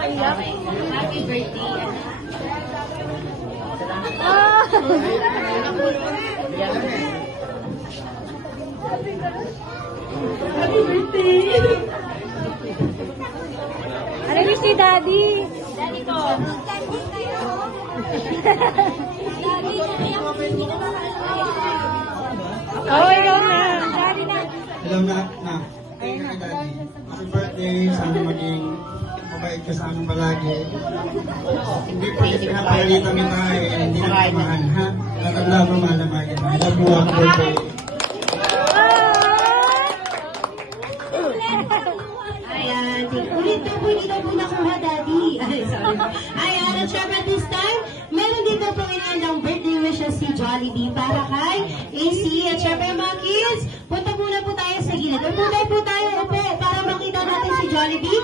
Happy birthday. Happy birthday! Ano wish ni Daddy? Daddy ko. Oh, ikaw na. Daddy na. Hello na. Hey, hi, Daddy. Happy birthday. Sana maging mabait ka sa amin palagi. Hindi po yung pinapalitan kami tayo. Hindi na kayo mahal, ha? Tatanda mo, mahal na mahal. I love you, happy birthday. Ayan, ulit po hindi na po nakuha, Daddy. Ay, sorry. Ayan, at syempre this time, meron dito po ng birthday wishes si Jollibee para kay AC. At syempre mga kids, punta muna po tayo sa gilid. Upo tayo para makita natin si Jollibee.